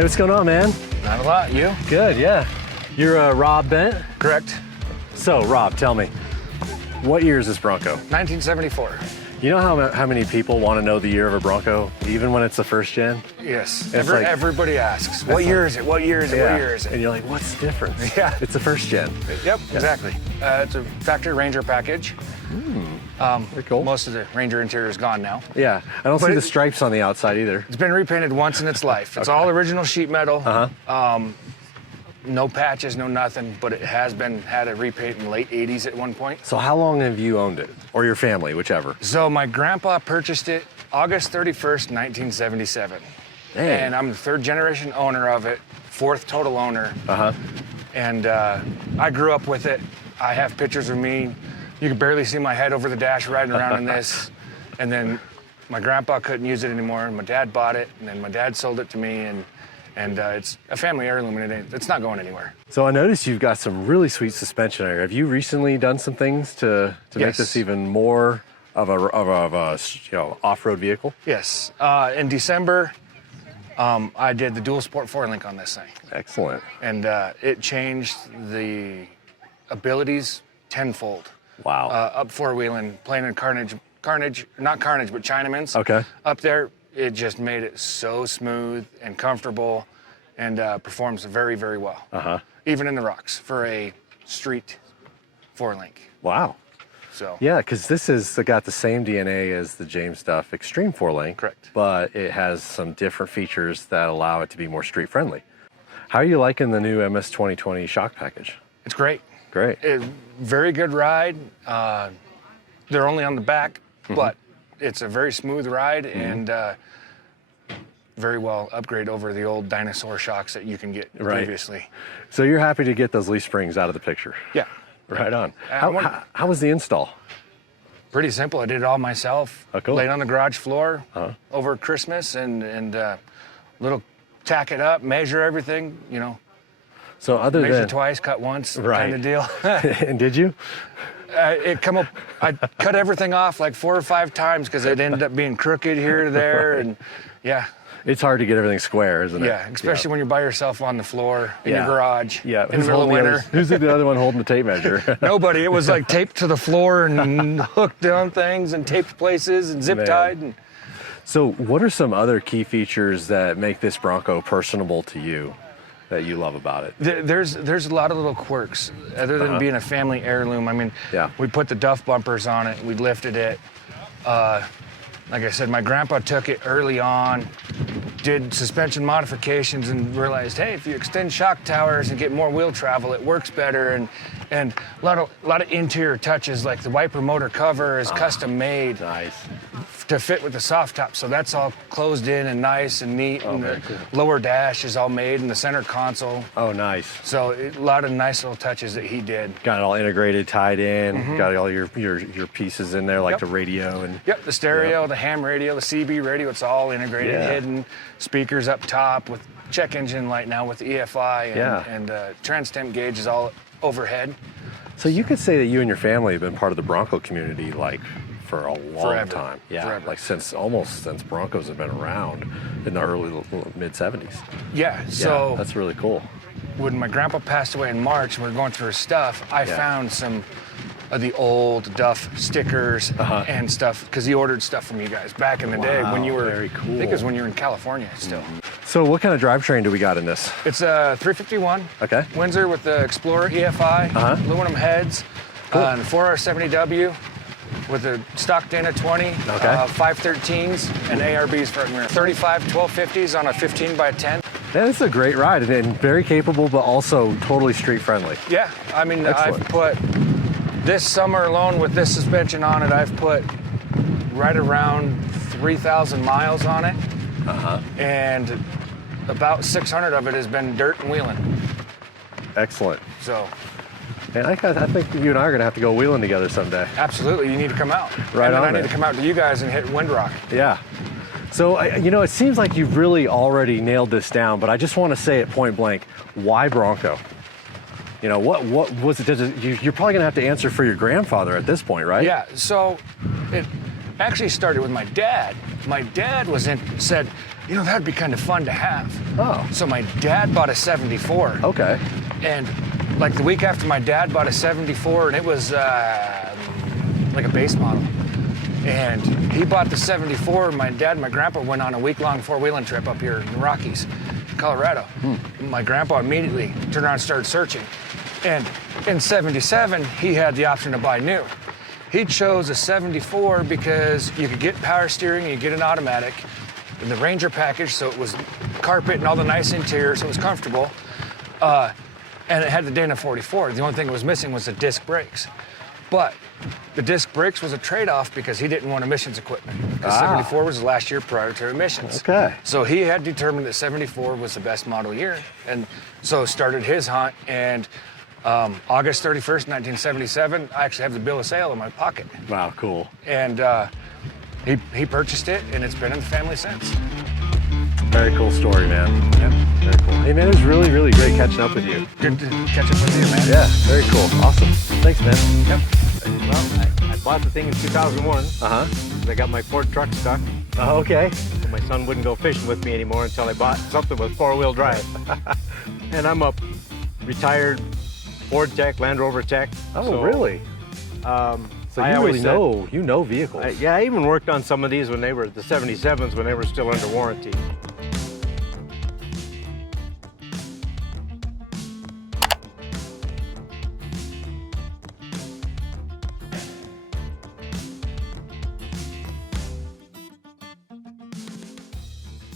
Hey, what's going on, man? Not a lot, you? Good, yeah. You're Rob Bent? Correct. So, Rob, tell me, what year is this Bronco? 1974. You know how many people want to know the year of a Bronco, even when it's the first gen? Yes. Like- Everybody asks, what year is it? What year is it? Yeah. What year is it? And you're like, what's the difference? Yeah. It's the first gen. Yep, exactly. It's a factory Ranger package. Very cool. Most of the Ranger interior is gone now. Yeah, I don't see But the it- stripes on the outside either. It's been repainted once in its life. It's all original sheet metal. No patches, no nothing, but it has had a repaint in the late 80s at one point. So how long have you owned it? Or your family, whichever? So my grandpa purchased it August 31st, 1977. Dang. And I'm the third generation owner of it, fourth total owner. And I grew up with it. I have pictures of me. You can barely see my head over the dash riding around in this. And then my grandpa couldn't use it anymore, and my dad bought it, and then my dad sold it to me, and it's a family heirloom, and it's not going anywhere. So I noticed you've got some really sweet suspension area. Have you recently done some things to make Yes. this even more of a off-road vehicle? Yes. In December, I did the Dual Sport 4-link on this thing. Excellent. And it changed the abilities tenfold. Wow. Up four-wheeling, playing in not Carnage, but Chinamans. Okay. Up there, it just made it so smooth and comfortable, and performs very, very well. Even in the rocks for a street 4-link. Wow. So Yeah, because this has got the same DNA as the James Duff Extreme 4-link. Correct. But it has some different features that allow it to be more street friendly. How are you liking the new MS 2020 shock package? it's great. Great. Very good ride. They're only on the back, but it's a very smooth ride and very well upgrade over the old dinosaur shocks that you can get previously. So you're happy to get those leaf springs out of the picture? Yeah. Right on. How was the install? Pretty simple. I did it all myself. Oh, cool. Laid on the garage floor over Christmas and little tack it up, measure everything, So other measure than twice, cut once Right. kind of deal. and did you? I cut everything off like 4 or 5 times because it ended up being crooked here or there, and yeah. It's hard to get everything square, isn't it? Yeah, especially when you're by yourself on the floor in your garage Yeah. in the middle of winter. Who's the other one holding the tape measure? Nobody. It was like taped to the floor and hooked on things and taped places and zip tied. And So what are some other key features that make this Bronco personable to you that you love about it? there's a lot of little quirks other than being a family heirloom. I mean, we put the Duff bumpers on it. We lifted it. Like I said, my grandpa took it early on, did suspension modifications, and realized, hey, if you extend shock towers and get more wheel travel, it works better. And a lot of interior touches, like the wiper motor cover is custom made to fit with the soft top, so that's all closed in and nice and neat. And the lower dash is all made in the center console. Oh, nice. So a lot of nice little touches that he did. Got it all integrated, tied in. Got all your pieces in there, like the radio and. Yep, the stereo, the ham radio, the CB radio, it's all integrated, hidden. Speakers up top with check engine light now with the EFI and trans temp gauge is all overhead. So you could say that you and your family have been part of the Bronco community like for a long time. Yeah, Forever. like since Broncos have been around in the early mid 70s. Yeah, so that's really cool. when my grandpa passed away in March and we were going through his stuff, I found some of the old Duff stickers and stuff because he ordered stuff from you guys back in the day when you were very cool. I think it was when you were in California still. So what kind of drivetrain do we got in this? It's a 351 Okay. Windsor with the Explorer EFI, aluminum heads, and 4R70W with a stock Dana 20, 513s, and ARBs front and rear. 35 1250s on a 15x10. Yeah, this is a great ride and very capable, but also totally street friendly. Yeah, I mean, Excellent. I've put this summer alone with this suspension on it, I've put right around 3,000 miles on it, and about 600 of it has been dirt and wheeling. Excellent. So. And I think you and I are going to have to go wheeling together someday. Absolutely, you need to come out. Right and then on I need it. to come out to you guys and hit Windrock. Yeah. So, it seems like you've really already nailed this down, but I just want to say it point blank, why Bronco? What was it? You're probably going to have to answer for your grandfather at this point, right? Yeah, so actually started with my dad. My dad said, you know, that'd be kind of fun to have. Oh. So my dad bought a 74. Okay. And like the week after my dad bought a 74, and it was like a base model. And he bought the 74, my dad and my grandpa went on a week-long four-wheeling trip up here in the Rockies, Colorado. My grandpa immediately turned around and started searching. And in 77, he had the option to buy new. He chose a 74 because you could get power steering and you get an automatic in the Ranger package, so it was carpet and all the nice interior, so it was comfortable. And it had the Dana 44. The only thing it was missing was the disc brakes. But the disc brakes was a trade-off because he didn't want emissions equipment. Because 74 was the last year prior to emissions. Okay. So he had determined that 74 was the best model year. And so started his hunt. And August 31st, 1977, I actually have the bill of sale in my pocket. Wow, cool. And he purchased it, and it's been in the family since. Very cool story, man. Yep. Very cool. Hey, man, it was really, really great catching up with you. Good to catch up with you, man. Yeah, very cool. Awesome. Thanks, man. Yep. Well, I bought the thing in 2001. I got my Ford truck stuck. Oh, okay. So my son wouldn't go fishing with me anymore until I bought something with four-wheel drive. And I'm a retired Ford tech, Land Rover tech. Oh, so, really? So I you always really know vehicles. yeah, I even worked on some of these when they were the 77s when they were still under warranty.